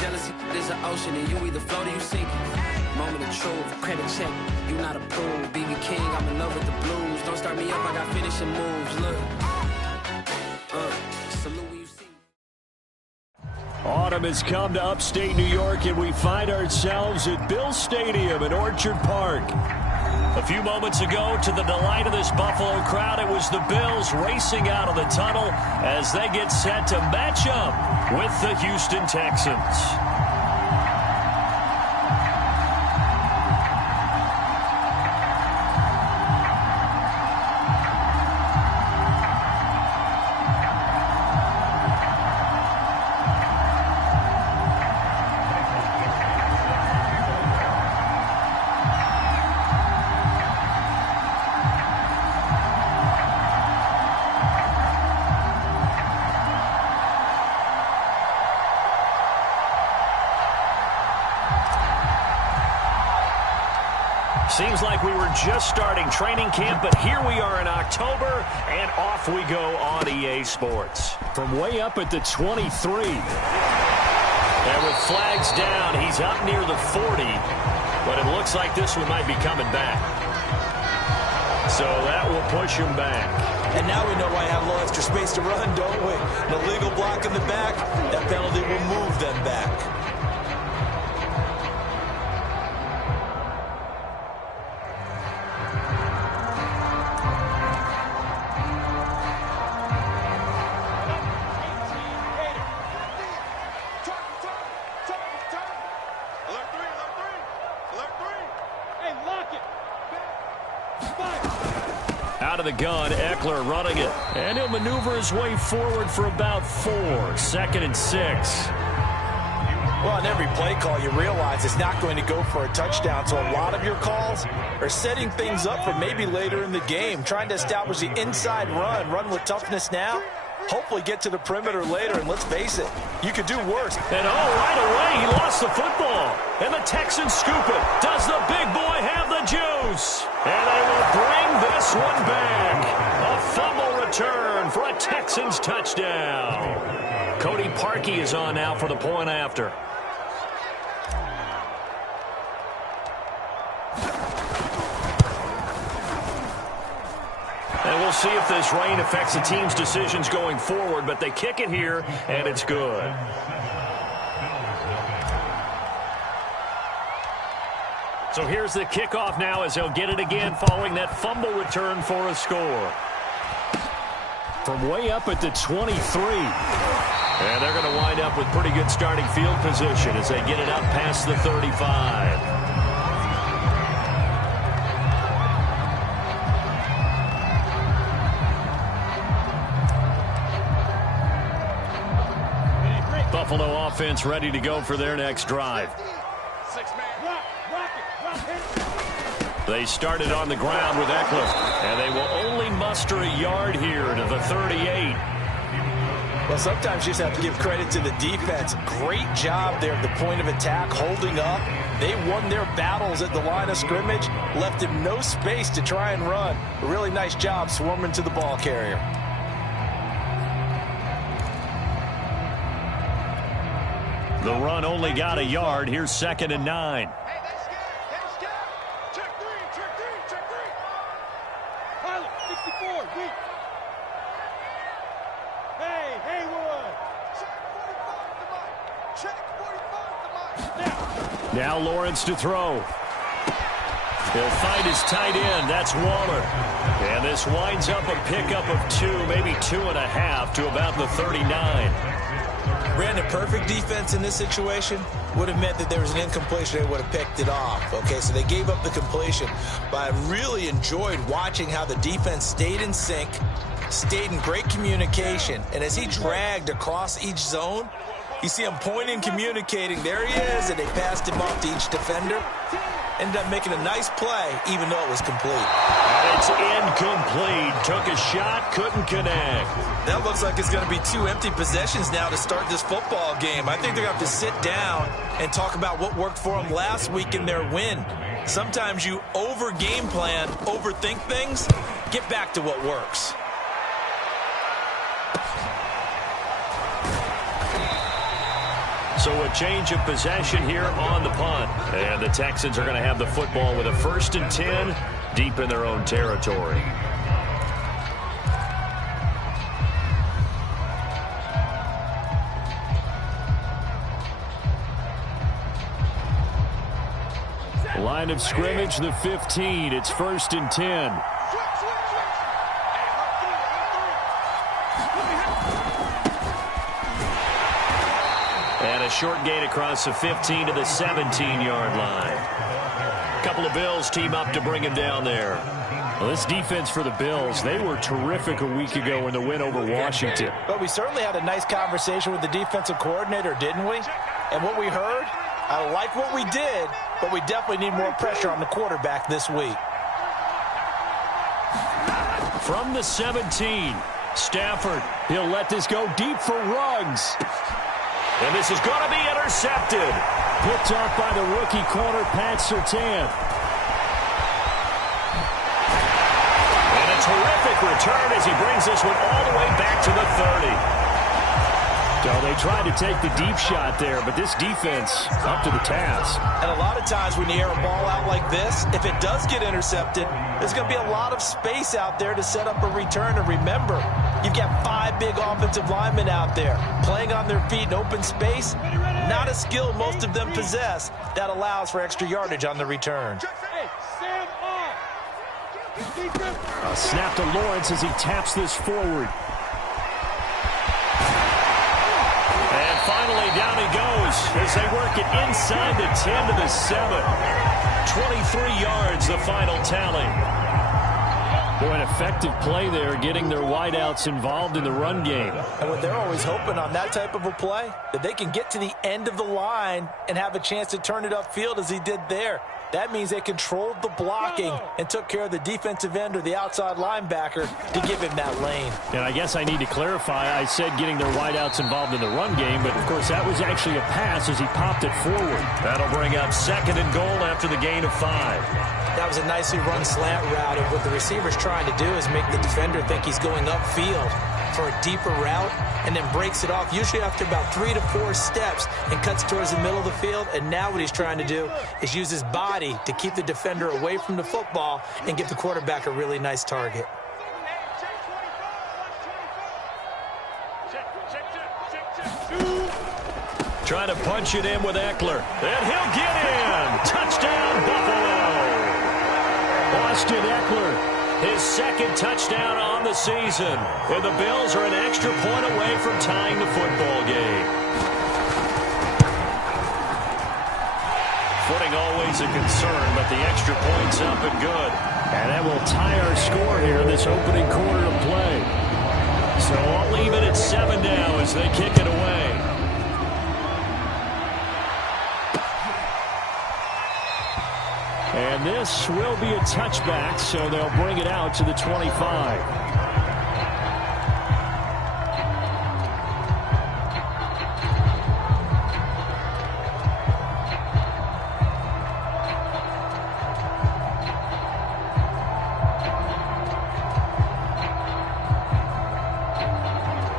Jealousy is an ocean, and you either float or you sink. Moment of truth, credit check, you not approved. BB King, I'm in love with the blues. Don't start me up, I got finishing moves. Look, salute when you see. Autumn has come to upstate New York, and we find ourselves at Bill Stadium in Orchard Park. A few moments ago, to the delight of this Buffalo crowd, it was the Bills racing out of the tunnel as they get set to match up with the Houston Texans. Seems like we were just starting training camp, but here we are in October, and off we go on EA Sports. From way up at the 23. And with flags down, he's up near the 40, but it looks like this one might be coming back. So that will push him back. And now we know why I have a little extra space to run, don't we? An illegal block in the back, that penalty will move them back. Out of the gun, Eckler running it. And he'll maneuver his way forward for about 4. 2nd and 6. Well, on every play call, you realize it's not going to go for a touchdown. So a lot of your calls are setting things up for maybe later in the game, trying to establish the inside run with toughness now. Hopefully get to the perimeter later, and let's face it, you could do worse. And right away, he lost the football. And the Texans scoop it. Does the big boy have the juice? And they will bring this one back. A fumble return for a Texans touchdown. Cody Parkey is on now for the point after. And we'll see if this rain affects the team's decisions going forward, but they kick it here, and it's good. So here's the kickoff now as they'll get it again following that fumble return for a score. From way up at the 23. And they're going to wind up with pretty good starting field position as they get it up past the 35. Buffalo offense ready to go for their next drive. They started on the ground with Eckler, and they will only muster a yard here to the 38. Well, sometimes you just have to give credit to the defense. Great job there at the point of attack, holding up. They won their battles at the line of scrimmage, left him no space to try and run. A really nice job swarming to the ball carrier. The run only got a yard. Here's 2nd and 9. Now Lawrence to throw. He'll find his tight end. That's Waller. And this winds up a pickup of 2, maybe 2.5 to about the 39. Brandon, perfect defense in this situation would have meant that there was an incompletion. They would have picked it off. Okay, so they gave up the completion. But I really enjoyed watching how the defense stayed in sync, stayed in great communication. And as he dragged across each zone, you see him pointing, communicating. There he is, and they passed him off to each defender. Ended up making a nice play, even though it was complete. And it's incomplete. Took a shot, couldn't connect. That looks like it's going to be 2 empty possessions now to start this football game. I think they're going to have to sit down and talk about what worked for them last week in their win. Sometimes you over-game plan, overthink things. Get back to what works. So a change of possession here on the punt. And the Texans are going to have the football with a 1st and 10 deep in their own territory. Line of scrimmage, the 15. It's 1st and 10. And a short gain across the 15 to the 17-yard line. A couple of Bills team up to bring him down there. Well, this defense for the Bills, they were terrific a week ago in the win over Washington. But we certainly had a nice conversation with the defensive coordinator, didn't we? And what we heard, I like what we did, but we definitely need more pressure on the quarterback this week. From the 17, Stafford, he'll let this go deep for Ruggs. And this is going to be intercepted. Picked up by the rookie corner, Pat Surtain. And a terrific return as he brings this one all the way back to the 30. So they tried to take the deep shot there, but this defense up to the task. And a lot of times when you air a ball out like this, if it does get intercepted, there's going to be a lot of space out there to set up a return. And remember, you've got 5 big offensive linemen out there playing on their feet in open space. Not a skill most of them possess that allows for extra yardage on the return. A snap to Lawrence as he taps this forward. And finally, down he goes as they work it inside the 10 to the 7. 23 yards, the final tally. Boy, an effective play there, getting their wideouts involved in the run game. And what they're always hoping on that type of a play, that they can get to the end of the line and have a chance to turn it upfield as he did there. That means they controlled the blocking and took care of the defensive end or the outside linebacker to give him that lane. And I guess I need to clarify, I said getting their wideouts involved in the run game, but of course that was actually a pass as he popped it forward. That'll bring up 2nd and goal after the gain of 5. That was a nicely run slant route, and what the receiver's trying to do is make the defender think he's going upfield for a deeper route and then breaks it off, usually after about 3 to 4 steps, and cuts towards the middle of the field. And now what he's trying to do is use his body to keep the defender away from the football and give the quarterback a really nice target. Trying to punch it in with Eckler. And he'll get in. Touchdown, Buffalo. Austin Eckler, his 2nd touchdown on the season. And the Bills are an extra point away from tying the football game. Footing always a concern, but the extra point's up and good. And that will tie our score here in this opening quarter of play. So I'll leave it at 7 now as they kick it away. And this will be a touchback, so they'll bring it out to the 25.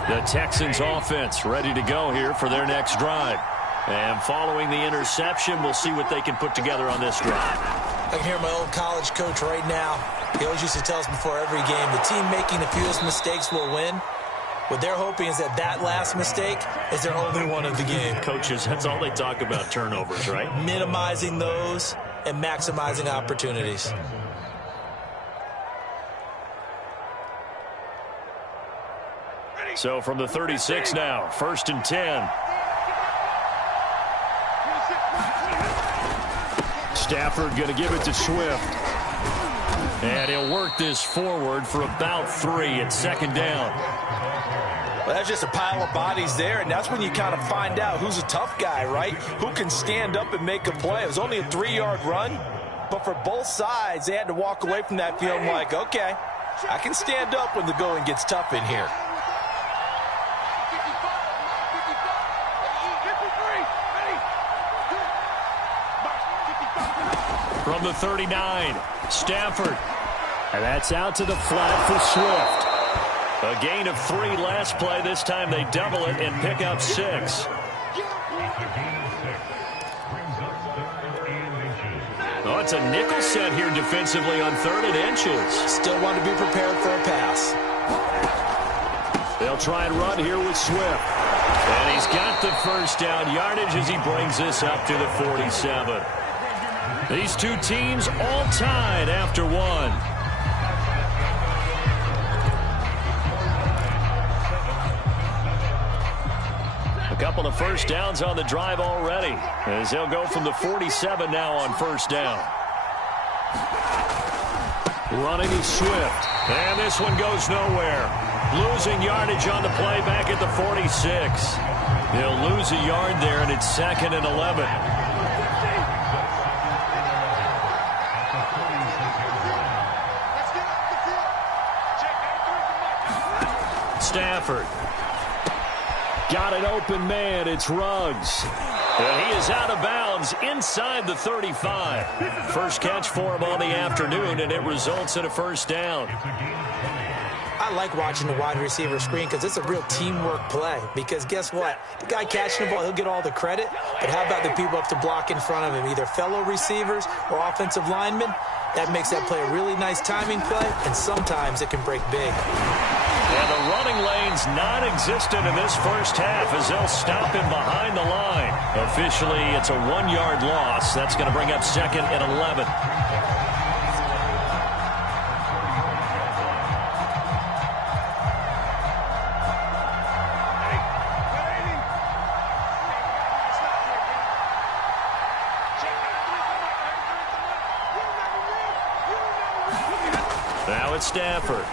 The Texans offense ready to go here for their next drive. And following the interception, we'll see what they can put together on this drive. I can hear my old college coach right now. He always used to tell us before every game, the team making the fewest mistakes will win. What they're hoping is that that last mistake is their only one of the game. Coaches, that's all they talk about, turnovers, right? Minimizing those and maximizing opportunities. So from the 36 now, 1st and 10. Stafford going to give it to Swift. And he'll work this forward for about 3 at 2nd down. Well, that's just a pile of bodies there, and that's when you kind of find out who's a tough guy, right? Who can stand up and make a play. It was only a 3-yard run, but for both sides, they had to walk away from that feeling like, okay, I can stand up when the going gets tough in here. From the 39, Stafford. And that's out to the flat for Swift. A gain of 3 last play. This time they double it and pick up 6. Oh, it's a nickel set here defensively on 3rd and inches. Still want to be prepared for a pass. They'll try and run here with Swift. And he's got the first down yardage as he brings this up to the 47. These two teams all tied after one. A couple of first downs on the drive already, as they'll go from the 47 now on first down. Running is Swift, and this one goes nowhere. Losing yardage on the play back at the 46. They'll lose a yard there, and it's 2nd and 11. Stafford. Got an open man. It's Ruggs. And he is out of bounds inside the 35. First catch for him on the afternoon, and it results in a first down. I like watching the wide receiver screen because it's a real teamwork play. Because guess what? The guy catching the ball, he'll get all the credit. But how about the people up to block in front of him, either fellow receivers or offensive linemen? That makes that play a really nice timing play, and sometimes it can break big. And the running lane's non-existent in this first half as they'll stop him behind the line. Officially, it's a 1-yard loss. That's going to bring up 2nd and 11. Now it's Stafford.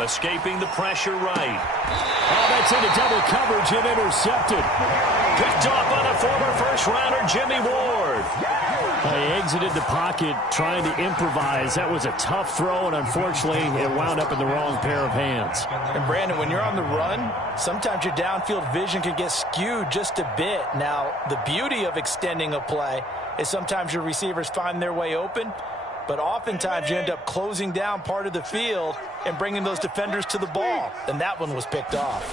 Escaping the pressure right. Oh, that's into double coverage and intercepted. Picked off by the former first-rounder Jimmy Ward. He exited the pocket trying to improvise. That was a tough throw, and unfortunately, it wound up in the wrong pair of hands. And, Brandon, when you're on the run, sometimes your downfield vision can get skewed just a bit. Now, the beauty of extending a play is sometimes your receivers find their way open, but oftentimes you end up closing down part of the field and bringing those defenders to the ball. And that one was picked off.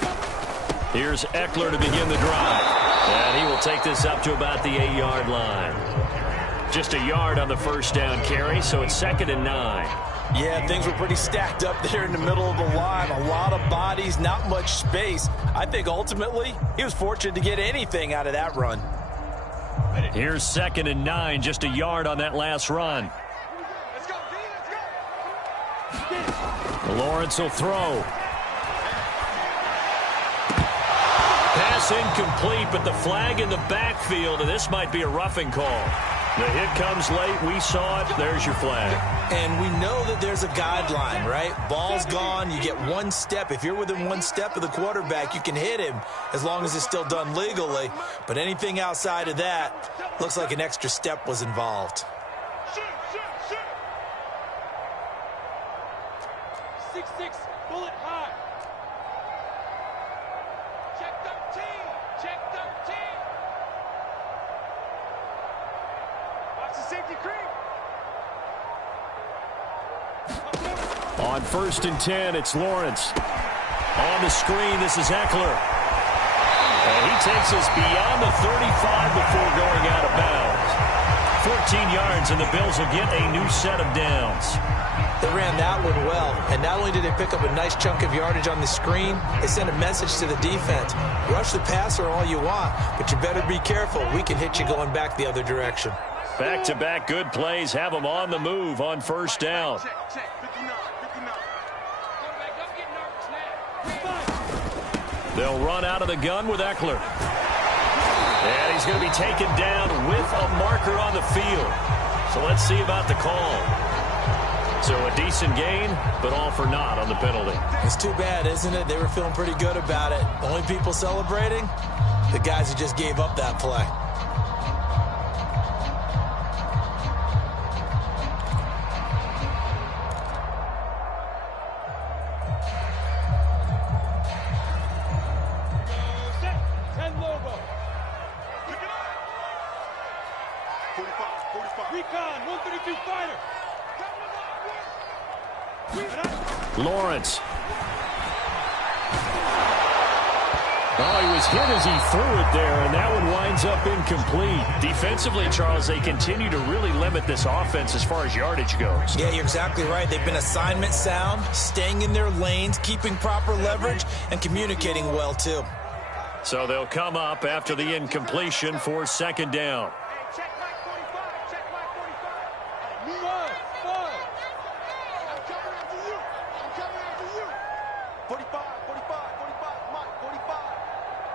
Here's Eckler to begin the drive. And he will take this up to about the 8-yard line. Just a yard on the first down carry, so it's 2nd and 9. Yeah, things were pretty stacked up there in the middle of the line. A lot of bodies, not much space. I think ultimately he was fortunate to get anything out of that run. Here's 2nd and 9, just a yard on that last run. Lawrence will throw. Pass incomplete, but the flag in the backfield, and this might be a roughing call. The hit comes late. We saw it. There's your flag. And we know that there's a guideline, right? Ball's gone. You get one step. If you're within one step of the quarterback, you can hit him as long as it's still done legally. But anything outside of that, looks like an extra step was involved. 6'6", bullet high. Check 13. Check 13. Watch the safety creep. On 1st and 10, it's Lawrence. On the screen, this is Eckler. And he takes us beyond the 35 before going out of bounds. 14 yards, and the Bills will get a new set of downs. They ran that one well, and not only did they pick up a nice chunk of yardage on the screen, they sent a message to the defense. Rush the passer all you want, but you better be careful. We can hit you going back the other direction. Back-to-back good plays have them on the move on first down. They'll run out of the gun with Eckler. And he's going to be taken down with a marker on the field. So let's see about the call. So a decent gain, but all for naught on the penalty. It's too bad, isn't it? They were feeling pretty good about it. The only people celebrating, the guys who just gave up that play. Lawrence. Oh, he was hit as he threw it there, and that one winds up incomplete. Defensively, Charles, they continue to really limit this offense as far as yardage goes. Yeah, you're exactly right. They've been assignment sound, staying in their lanes, keeping proper leverage, and communicating well, too. So they'll come up after the incompletion for second down. Check Mike 45. Check Mike 45. Move on. Forward. I'm coming after you. I'm coming after you. 45, 45, 45. Mike, 45.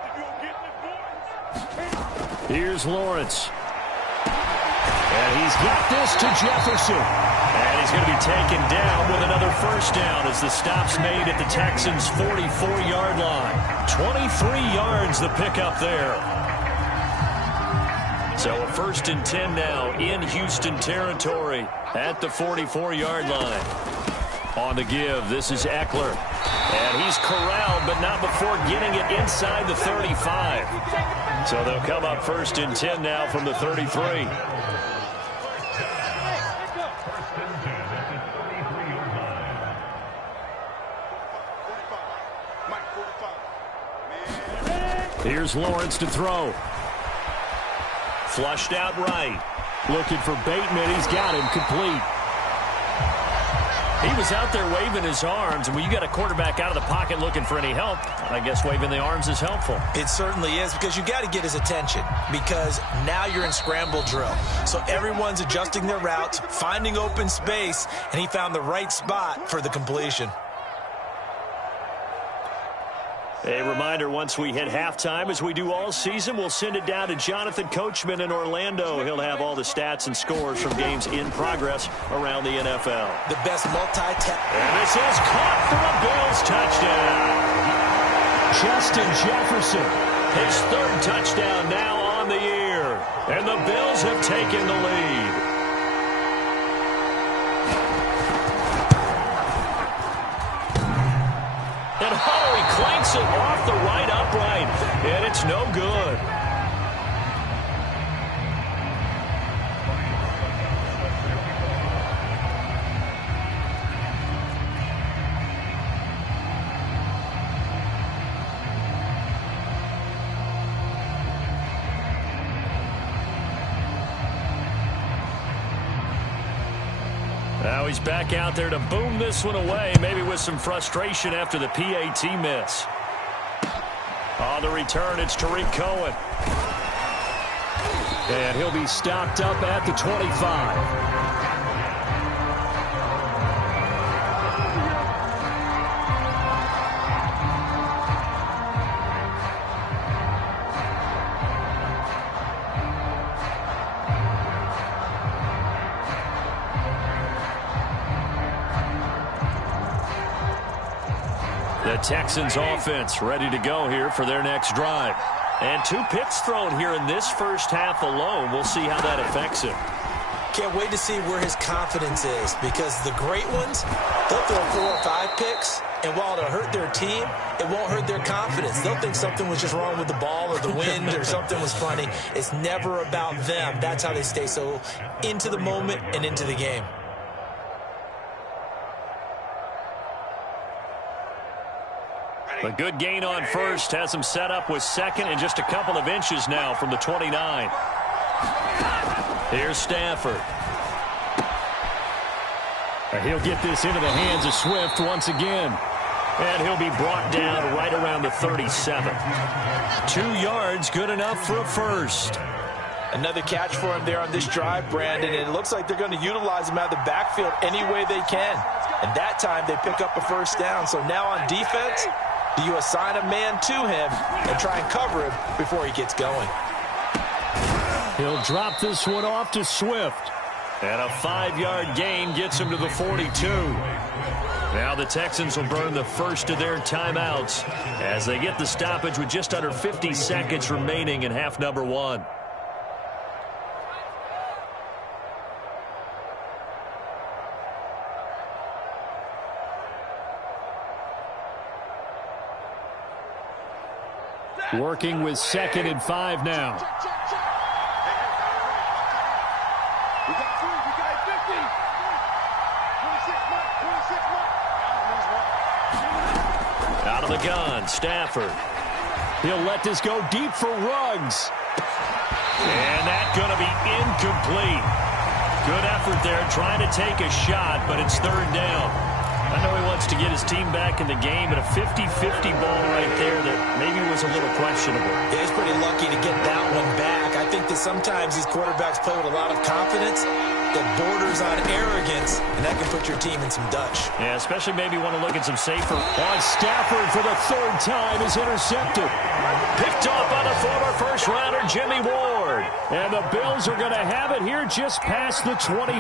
If you don't get this, boys. Here's Lawrence. And he's got this to Jefferson. And he's going to be taken down with another first down as the stop's made at the Texans' 44-yard line. 23 yards the pickup there. So a 1st and 10 now in Houston territory at the 44-yard line. On the give, this is Eckler. And he's corralled, but not before getting it inside the 35. So they'll come up 1st and 10 now from the 33. Here's Lawrence to throw. Flushed out right. Looking for Bateman. He's got him complete. He was out there waving his arms, and when you got a quarterback out of the pocket looking for any help, I guess waving the arms is helpful. It certainly is, because you got to get his attention, because now you're in scramble drill. So everyone's adjusting their routes, finding open space, and he found the right spot for the completion. A reminder, once we hit halftime, as we do all season, we'll send it down to Jonathan Coachman in Orlando. He'll have all the stats and scores from games in progress around the NFL. The best multi-tap. And this is caught for a Bills touchdown. Justin Jefferson. His 3rd touchdown now on the year. And the Bills have taken the lead. Clanks it off the right upright, and it's no good. Now he's back out there to boom this one away, maybe with some frustration after the PAT miss. On the return, it's Tariq Cohen. And he'll be stopped up at the 25. The Texans offense ready to go here for their next drive. And 2 picks thrown here in this first half alone. We'll see how that affects him. Can't wait to see where his confidence is, because the great ones, they'll throw 4 or 5 picks, and while it'll hurt their team, it won't hurt their confidence. They'll think something was just wrong with the ball or the wind or something was funny. It's never about them. That's how they stay so into the moment and into the game. A good gain on first has him set up with second and just a couple of inches now from the 29. Here's Stafford. He'll get this into the hands of Swift once again. And he'll be brought down right around the 37. 2 yards, good enough for a first. Another catch for him there on this drive, Brandon, and it looks like they're going to utilize him out of the backfield any way they can. And that time they pick up a first down. So now on defense, do you assign a man to him and try and cover him before he gets going? He'll drop this one off to Swift. And a 5-yard gain gets him to the 42. Now the Texans will burn the first of their timeouts as they get the stoppage with just under 50 seconds remaining in half number 1. Working with 2nd and 5 now. We got 3. We got 50. 26 mark. Out of the gun, Stafford. He'll let this go deep for Ruggs. And that's going to be incomplete. Good effort there trying to take a shot, but it's third down. I know he wants to get his team back in the game, but a 50-50 ball right there that maybe was a little questionable. Yeah, he's pretty lucky to get that one back. I think that sometimes these quarterbacks play with a lot of confidence that borders on arrogance, and that can put your team in some Dutch. Yeah, especially maybe want to look at some safer. On Stafford for the third time is intercepted. Picked off by the former first-rounder Jimmy Ward. And the Bills are going to have it here just past the 25.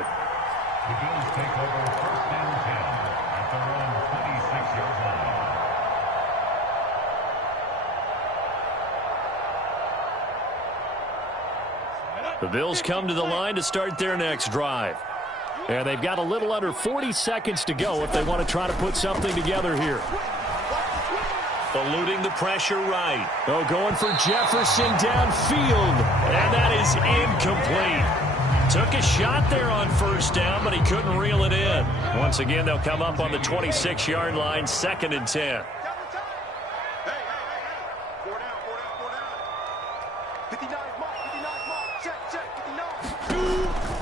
The Bills take over first and 10 at their own 26-yard line. The Bills come to the line to start their next drive. And they've got a little under 40 seconds to go if they want to try to put something together here. Eluding the pressure right. Oh, going for Jefferson downfield. And that is incomplete. Took a shot there on first down, but he couldn't reel it in. Once again, they'll come up on the 26-yard line, 2nd and 10.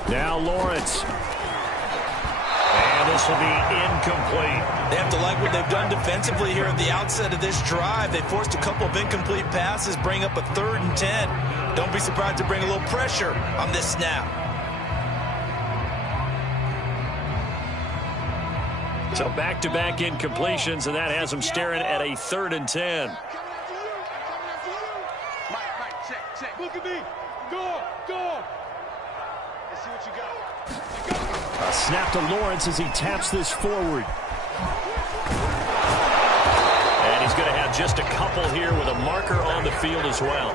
Now Lawrence. And this will be incomplete. They have to like what they've done defensively here at the outset of this drive. They forced a couple of incomplete passes, bring up a 3rd and 10. Don't be surprised to bring a little pressure on this snap. So back-to-back incompletions, and that has them staring at a 3rd and 10. Mike, check. Look at me. Go. Let's see what you got. A snap to Lawrence as he taps this forward. And he's going to have just a couple here with a marker on the field as well.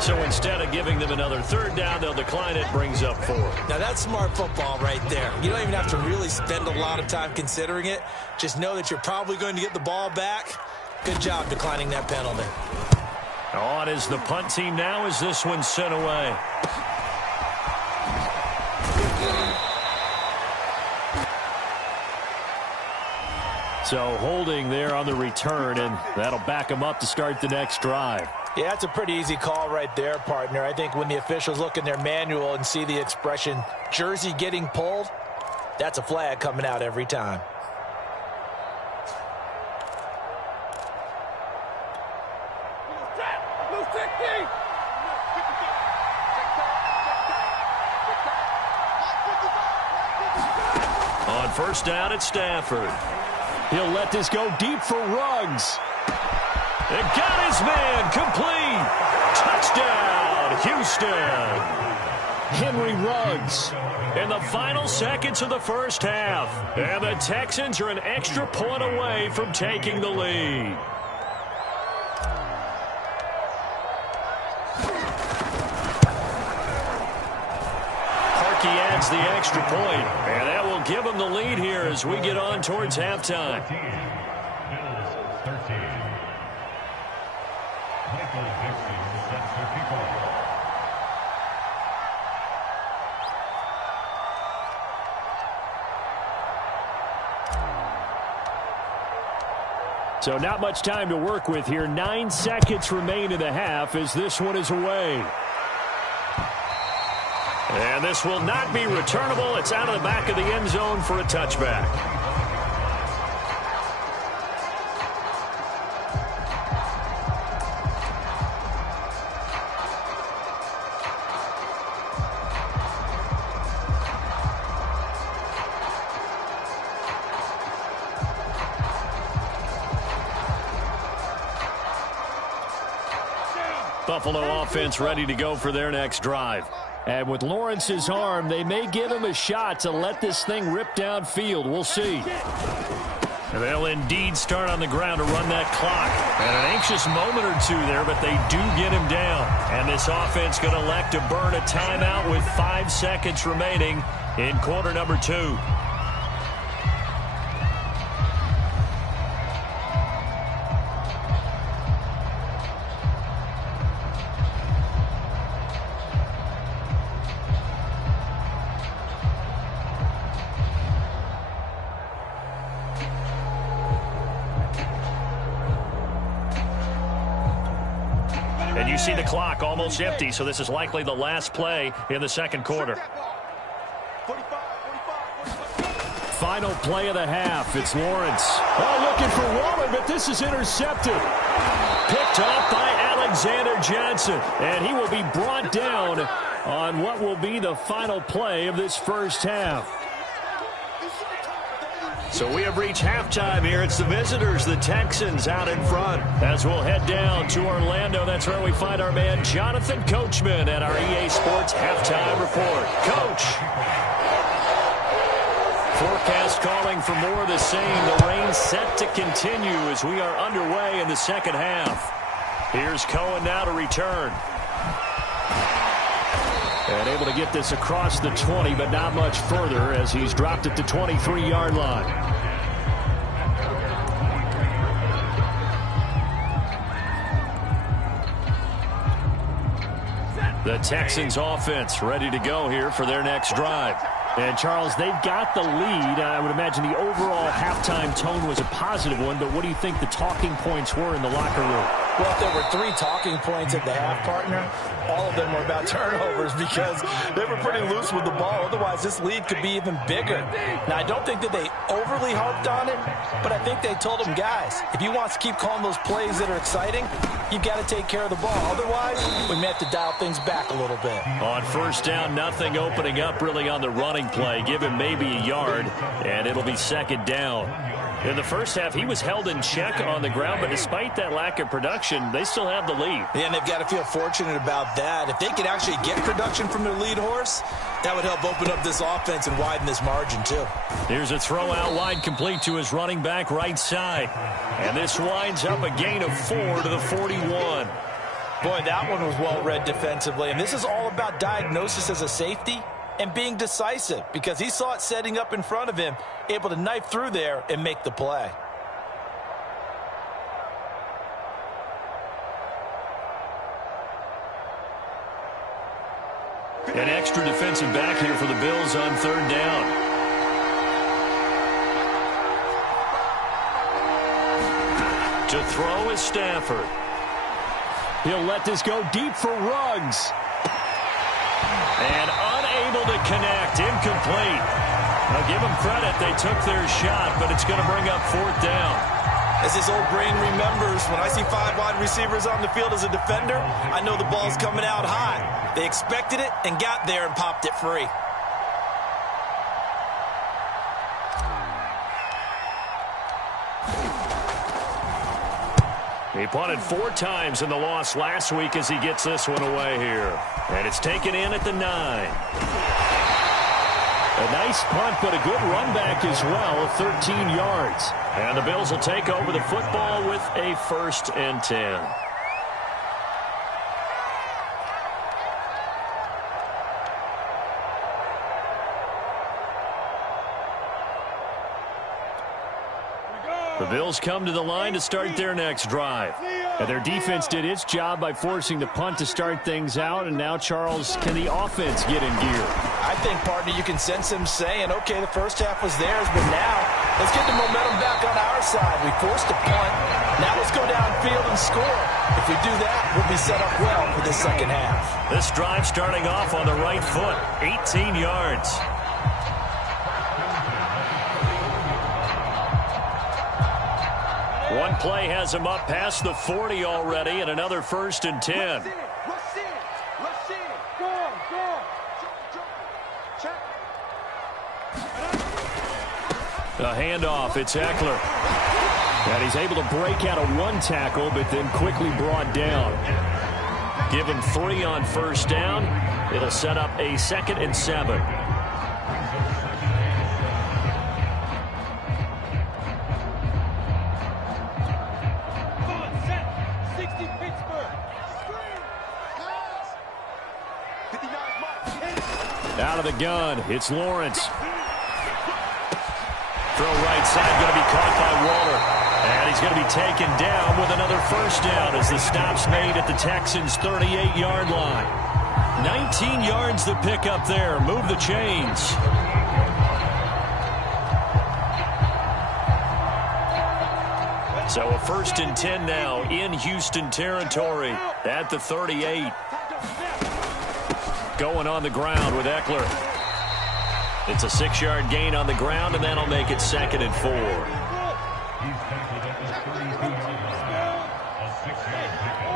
So instead of giving them another 3rd down, they'll decline it, brings up 4. Now, that's smart football right there. You don't even have to really spend a lot of time considering it. Just know that you're probably going to get the ball back. Good job declining that penalty. On is the punt team now as this one's sent away. So holding there on the return, and that'll back them up to start the next drive. Yeah, that's a pretty easy call right there, partner. I think when the officials look in their manual and see the expression jersey getting pulled, that's a flag coming out every time. On first down at Stafford. He'll let this go deep for Ruggs. It got his man complete. Touchdown, Houston. Henry Ruggs. In the final seconds of the first half. And the Texans are an extra point away from taking the lead. Parkey adds the extra point. And that will give them the lead here as we get on towards halftime. 13. Bills 13. Michael Dixon sets the kickoff. So not much time to work with here. 9 seconds remain in the half as this one is away. And this will not be returnable. It's out of the back of the end zone for a touchback. Buffalo offense ready to go for their next drive. And with Lawrence's arm, they may give him a shot to let this thing rip downfield. We'll see. They'll indeed start on the ground to run that clock. And an anxious moment or two there, but they do get him down. And this offense going to elect to burn a timeout with 5 seconds remaining in quarter number 2. And you see the clock almost empty, so this is likely the last play in the second quarter. Final play of the half. It's Lawrence. Oh, looking for Waller, but this is intercepted. Picked off by Alexander Johnson. And he will be brought down on what will be the final play of this first half. So we have reached halftime here. It's the visitors, the Texans, out in front. As we'll head down to Orlando, that's where we find our man Jonathan Coachman at our EA Sports Halftime Report. Coach. Forecast calling for more of the same. The rain set to continue as we are underway in the second half. Here's Cohen now to return. And able to get this across the 20, but not much further as he's dropped it to 23-yard line. The Texans offense ready to go here for their next drive. And, Charles, they've got the lead. I would imagine the overall halftime tone was a positive one, but what do you think the talking points were in the locker room? Well, if there were 3 talking points at the half, partner, all of them were about turnovers because they were pretty loose with the ball. Otherwise, this lead could be even bigger. Now, I don't think that they overly harped on it, but I think they told them, guys, if you want to keep calling those plays that are exciting, you've got to take care of the ball. Otherwise, we may have to dial things back a little bit. On first down, nothing opening up really on the running play. Give him maybe a yard, and it'll be second down. In the first half, he was held in check on the ground, but despite that lack of production, they still have the lead. Yeah, and they've got to feel fortunate about that. If they could actually get production from their lead horse, that would help open up this offense and widen this margin, too. Here's a throw out wide complete to his running back right side. And this winds up a gain of 4 to the 41. Boy, that one was well read defensively. And this is all about diagnosis as a safety and being decisive because he saw it setting up in front of him, able to knife through there and make the play. An extra defensive back here for the Bills on third down. To throw is Stafford. He'll let this go deep for Ruggs. And unable to connect. Incomplete. Now give them credit. They took their shot, but it's going to bring up fourth down. As his old brain remembers, when I see 5 wide receivers on the field as a defender, I know the ball's coming out high. They expected it and got there and popped it free. He punted 4 times in the loss last week as he gets this one away here. And it's taken in at the 9. A nice punt, but a good run back as well, 13 yards. And the Bills will take over the football with a 1st and 10. The Bills come to the line to start their next drive. And their defense did its job by forcing the punt to start things out. And now, Charles, can the offense get in gear? I think, partner, you can sense him saying, okay, the first half was theirs, but now let's get the momentum back on our side. We forced a punt. Now let's go downfield and score. If we do that, we'll be set up well for the second half. This drive starting off on the right foot, 18 yards. One play has him up past the 40 already, and another 1st and 10. Rush in. Go on. Check. A handoff, it's Eckler. And he's able to break out of 1 tackle, but then quickly brought down. Give him 3 on first down. It'll set up a 2nd and 7. Out of the gun, it's Lawrence. Throw right side, going to be caught by Waller. And he's going to be taken down with another 1st down as the stop's made at the Texans' 38-yard line. 19 yards to pick up there. Move the chains. So a 1st and 10 now in Houston territory at the 38. Going on the ground with Eckler. It's a 6-yard gain on the ground, and that'll make it 2nd and 4. He's tackled at the 32-yard line. A 6-yard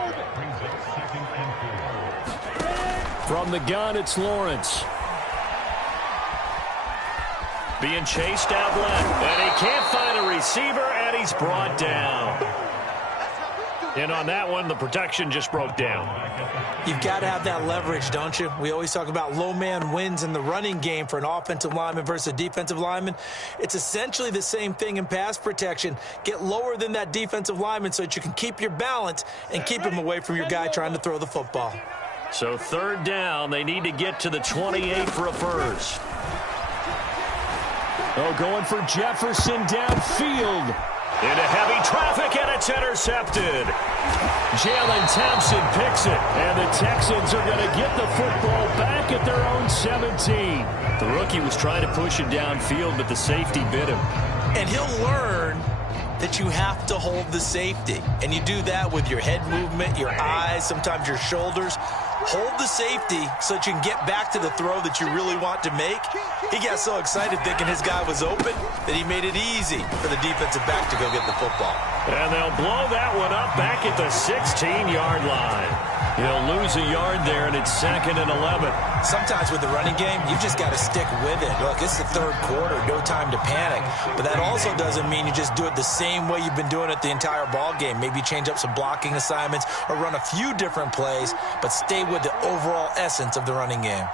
pickup brings it 2nd and 4. From the gun, it's Lawrence. Being chased out left, and he can't find a receiver, and he's brought down. And on that one, the protection just broke down. You've got to have that leverage, don't you? We always talk about low man wins in the running game for an offensive lineman versus a defensive lineman. It's essentially the same thing in pass protection. Get lower than that defensive lineman so that you can keep your balance and keep him away from your guy trying to throw the football. So 3rd down, they need to get to the 28 for a first. Oh, going for Jefferson downfield. Into heavy traffic, and it's intercepted. Jalen Thompson picks it, and the Texans are going to get the football back at their own 17. The rookie was trying to push it downfield, but the safety bit him. And he'll learn that you have to hold the safety. And you do that with your head movement, your eyes, sometimes your shoulders. Hold the safety so that you can get back to the throw that you really want to make. He got so excited thinking his guy was open that he made it easy for the defensive back to go get the football. And they'll blow that one up back at the 16-yard line. He'll lose a yard there, and it's 2nd and 11. Sometimes with the running game, you just got to stick with it. Look, it's the 3rd quarter, no time to panic. But that also doesn't mean you just do it the same way you've been doing it the entire ball game. Maybe change up some blocking assignments or run a few different plays, but stay with the overall essence of the running game.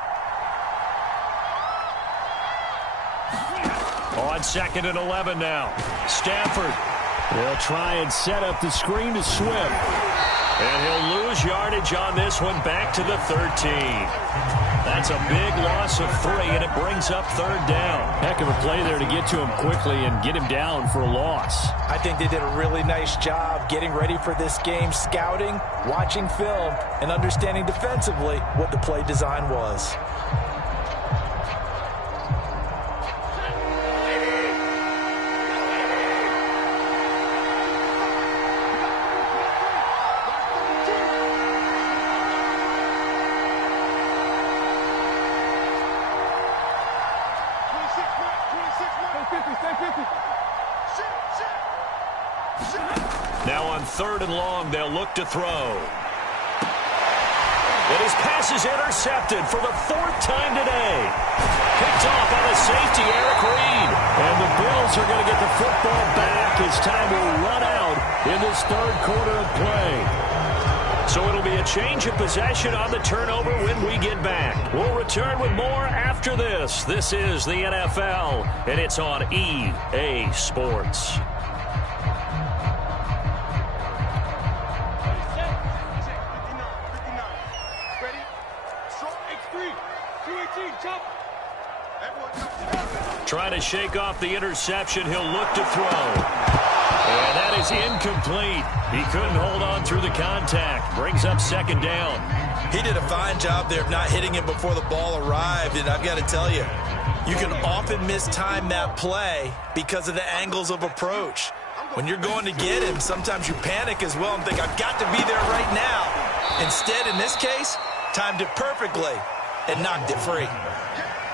On 2nd and 11 now. Stafford. They'll try and set up the screen to Swift. And he'll lose yardage on this one back to the 13. That's a big loss of 3, and it brings up 3rd down. Heck of a play there to get to him quickly and get him down for a loss. I think they did a really nice job getting ready for this game, scouting, watching film, and understanding defensively what the play design was. Now on 3rd and long, they'll look to throw. And his pass is intercepted for the 4th time today. Picked off by the safety, Eric Reed. And the Bills are going to get the football back as time will run out in this 3rd quarter of play. So it'll be a change of possession on the turnover when we get back. We'll return with more after this. This is the NFL, and it's on EA Sports. Trying to shake off the interception. He'll look to throw. And that is incomplete. He couldn't hold on through the contact. Brings up 2nd down. He did a fine job there of not hitting him before the ball arrived. And I've got to tell you, you can often mistime that play because of the angles of approach. When you're going to get him, sometimes you panic as well and think, I've got to be there right now. Instead, in this case, timed it perfectly and knocked it free.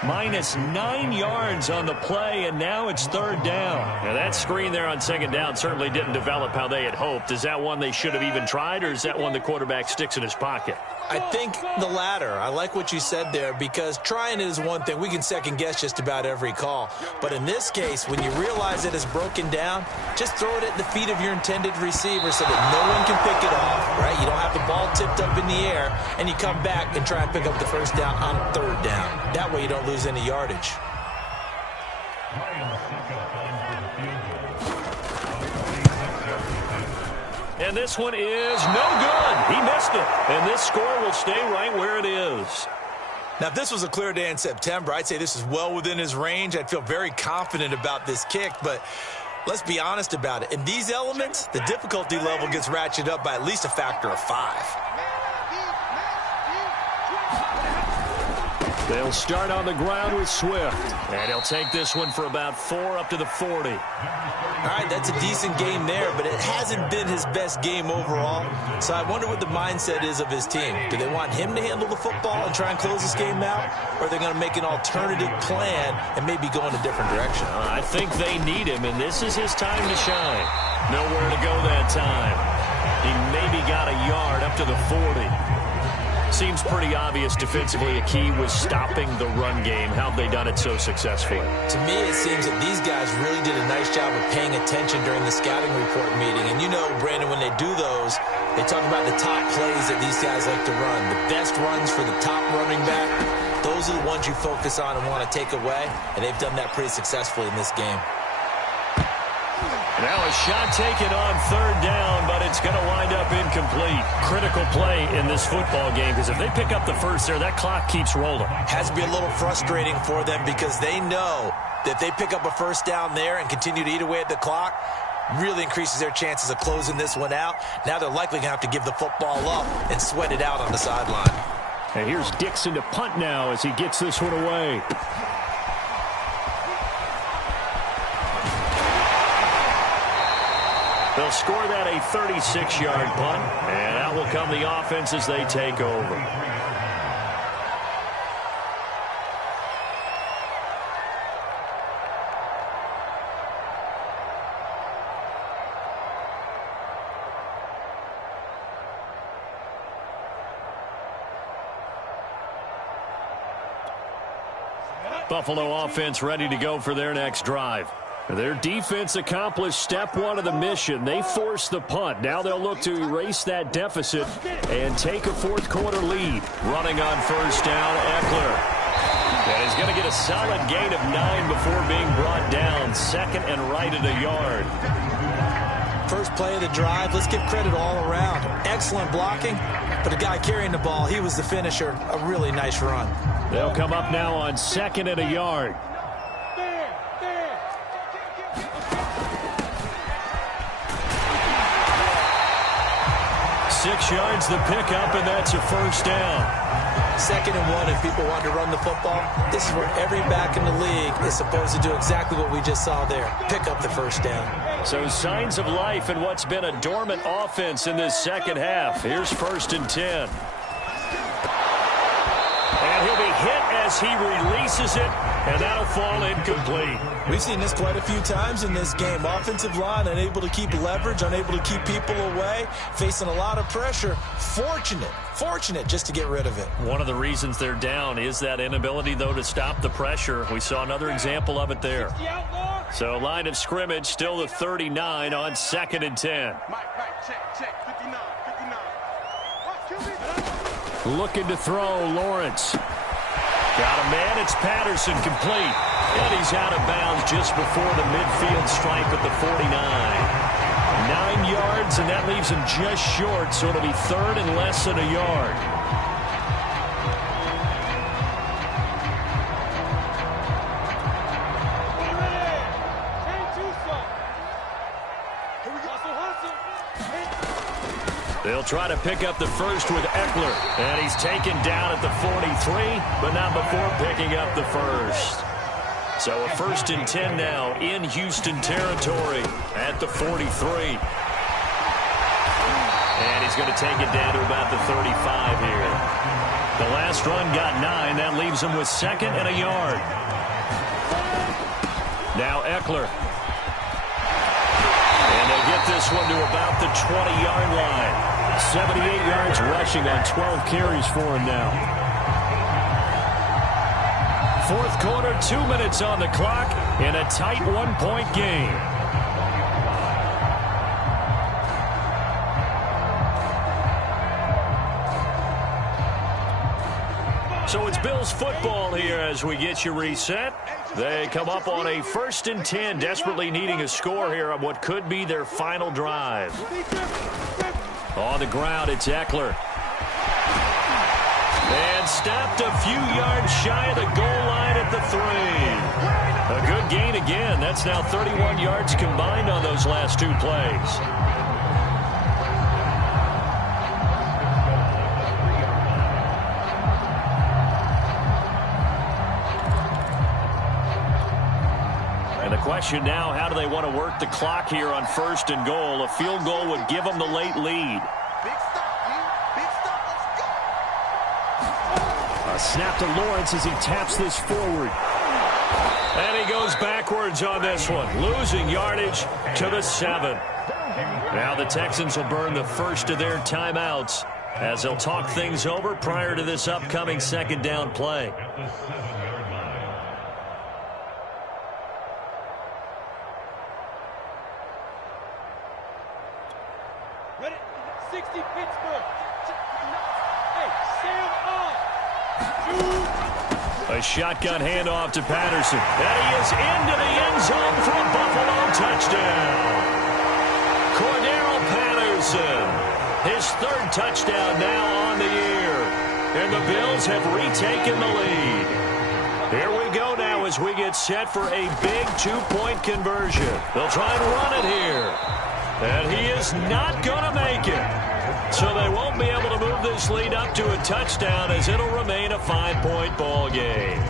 Minus 9 yards on the play, and now it's 3rd down. Now that screen there on 2nd down certainly didn't develop how they had hoped. Is that one they should have even tried, or is that one the quarterback sticks in his pocket? I think the latter. I like what you said there, because trying it is one thing. We can second-guess just about every call. But in this case, when you realize it is broken down, just throw it at the feet of your intended receiver so that no one can pick it off, right? You don't have the ball tipped up in the air, and you come back and try and pick up the 1st down on 3rd down. That way you don't lose any yardage. And this one is no good. He missed it. And this score will stay right where it is. Now, if this was a clear day in September, I'd say this is well within his range. I'd feel very confident about this kick, but let's be honest about it. In these elements, the difficulty level gets ratcheted up by at least a factor of 5. They'll start on the ground with Swift. And he'll take this one for about 4 up to the 40. All right, that's a decent game there, but it hasn't been his best game overall. So I wonder what the mindset is of his team. Do they want him to handle the football and try and close this game out? Or are they going to make an alternative plan and maybe go in a different direction? I think they need him, and this is his time to shine. Nowhere to go that time. He maybe got a yard up to the 40. Seems pretty obvious defensively a key was stopping the run game. How have they done it so successfully? To me, it seems that these guys really did a nice job of paying attention during the scouting report meeting. And you know, Brandon, when they do those, they talk about the top plays that these guys like to run. The best runs for the top running back, those are the ones you focus on and want to take away. And they've done that pretty successfully in this game. Now a shot taken on 3rd down, but it's going to wind up incomplete. Critical play in this football game, because if they pick up the first there, that clock keeps rolling. Has to be a little frustrating for them because they know that they pick up a first down there and continue to eat away at the clock, really increases their chances of closing this one out. Now they're likely going to have to give the football up and sweat it out on the sideline. And here's Dixon to punt now as he gets this one away. They'll score that a 36-yard punt, and out will come the offense as they take over. Buffalo offense ready to go for their next drive. Their defense accomplished step 1 of the mission. They forced the punt. Now they'll look to erase that deficit and take a 4th quarter lead. Running on 1st down, Eckler. And he's going to get a solid gain of 9 before being brought down. 2nd and right at a yard. First play of the drive, let's give credit all around. Excellent blocking, but the guy carrying the ball, he was the finisher. A really nice run. They'll come up now on 2nd and a yard. 6 yards the pickup, and that's a 1st down. 2nd and 1, if people want to run the football, this is where every back in the league is supposed to do exactly what we just saw there. Pick up the 1st down. So signs of life in what's been a dormant offense in this 2nd half. Here's 1st and 10. And he'll be hit as he releases it, and that'll fall incomplete. We've seen this quite a few times in this game. Offensive line unable to keep leverage, unable to keep people away, facing a lot of pressure. Fortunate just to get rid of it. One of the reasons they're down is that inability, though, to stop the pressure. We saw another example of it there. So line of scrimmage, still the 39 on 2nd and 10. Check, 59. Looking to throw, Lawrence. Got a man, it's Patterson, complete. And he's out of bounds just before the midfield stripe at the 49. 9 yards, and that leaves him just short, so it'll be 3rd and less than a yard. They'll try to pick up the first with Eckler. And he's taken down at the 43, but not before picking up the first. So a 1st and 10 now in Houston territory at the 43. And he's going to take it down to about the 35 here. The last run got 9. That leaves him with 2nd and a yard. Now Eckler. And they'll get this one to about the 20-yard line. 78 yards rushing on 12 carries for him now. 4th quarter, 2 minutes on the clock in a tight 1-point game. So it's Bills football here as we get you reset. They come up on a 1st and 10, desperately needing a score here on what could be their final drive. On the ground, it's Eckler. And stopped a few yards shy of the goal line at the 3. A good gain again. That's now 31 yards combined on those last 2 plays. question now, how do they want to work the clock here on 1st and goal? A field goal would give them the late lead. Big stop, dude. Big stop. Let's go. A snap to Lawrence as he taps this forward. And he goes backwards on this one, losing yardage to the 7. Now the Texans will burn the first of their timeouts as they'll talk things over prior to this upcoming 2nd down play. At the 7-yard line. Ready? 60 Pittsburgh. Hey, Sam on. A shotgun handoff to Patterson. And he is into the end zone for a Buffalo touchdown. Cordero Patterson, his 3rd touchdown now on the year. And the Bills have retaken the lead. Here we go now as we get set for a big 2-point conversion. They'll try and run it here. And he is not going to make it. So they won't be able to move this lead up to a touchdown as it'll remain a 5-point ball game.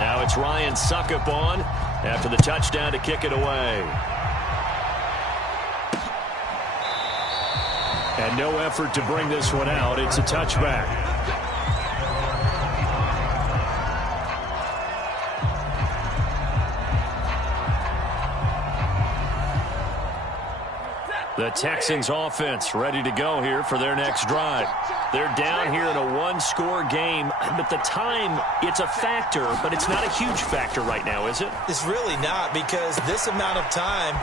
Now it's Ryan Suckup on after the touchdown to kick it away. And no effort to bring this one out. It's a touchback. The Texans offense ready to go here for their next drive. They're down here in a 1-score game, but the time, it's a factor, but it's not a huge factor right now, is it? It's really not, because this amount of time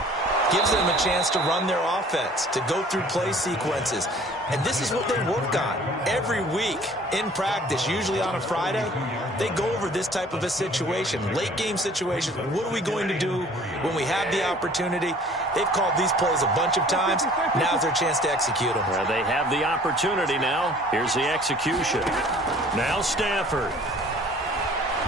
gives them a chance to run their offense, to go through play sequences. And this is what they work on every week in practice, usually on a Friday. They go over this type of a situation, late game situation. What are we going to do when we have the opportunity? They've called these plays a bunch of times. Now's their chance to execute them. Well, they have the opportunity now. Here's the execution. Now Stafford.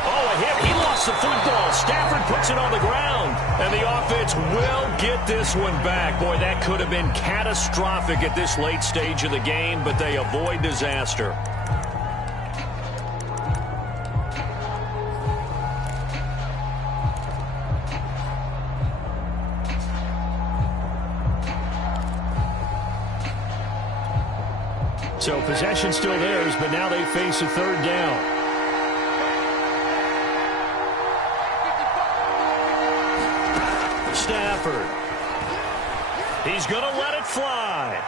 Oh, a hit. He lost the football. Stafford puts it on the ground. And the offense will get this one back. Boy, that could have been catastrophic at this late stage of the game, but they avoid disaster. So possession still theirs, but now they face a 3rd down. Stafford. He's going to let it fly.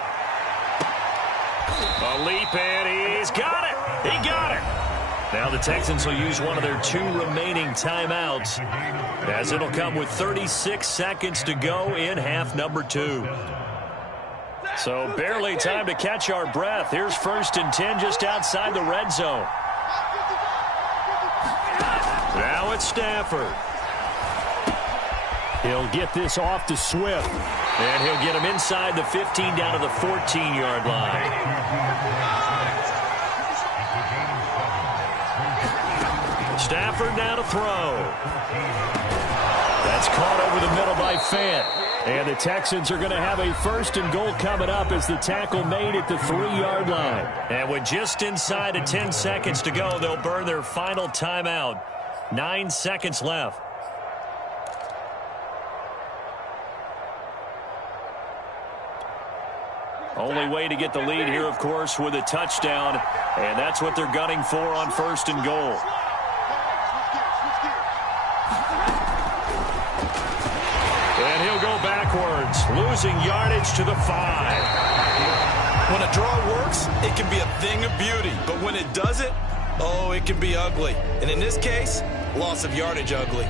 A leap, and he's got it. He got it. Now the Texans will use one of their 2 remaining timeouts, as it'll come with 36 seconds to go in half number 2. So barely time to catch our breath. Here's 1st and 10 just outside the red zone. Now it's Stafford. He'll get this off to Swift. And he'll get him inside the 15 down to the 14-yard line. Stafford now to throw. That's caught over the middle by Fant. And the Texans are going to have a 1st and goal coming up as the tackle made at the 3-yard line. And with just inside of 10 seconds to go, they'll burn their final timeout. 9 seconds left. Only way to get the lead here, of course, with a touchdown. And that's what they're gunning for on 1st and goal. And he'll go backwards, losing yardage to the 5. When a draw works, it can be a thing of beauty. But when it doesn't, oh, it can be ugly. And in this case, loss of yardage ugly.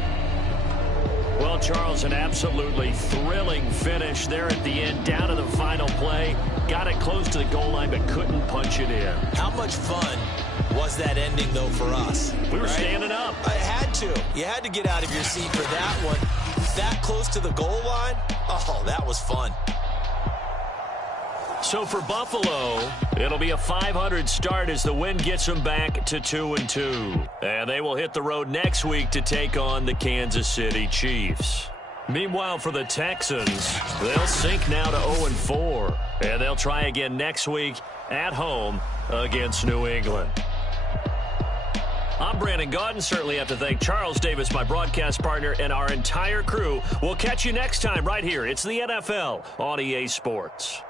Well, Charles, an absolutely thrilling finish there at the end, down to the final play. Got it close to the goal line, but couldn't punch it in. How much fun was that ending, though, for us? We were standing up. I had to. You had to get out of your seat for that one. That close to the goal line? Oh, that was fun. So for Buffalo, it'll be a .500 start as the win gets them back to 2-2. And they will hit the road next week to take on the Kansas City Chiefs. Meanwhile, for the Texans, they'll sink now to 0-4. And they'll try again next week at home against New England. I'm Brandon Gaudin. Certainly have to thank Charles Davis, my broadcast partner, and our entire crew. We'll catch you next time right here. It's the NFL on EA Sports.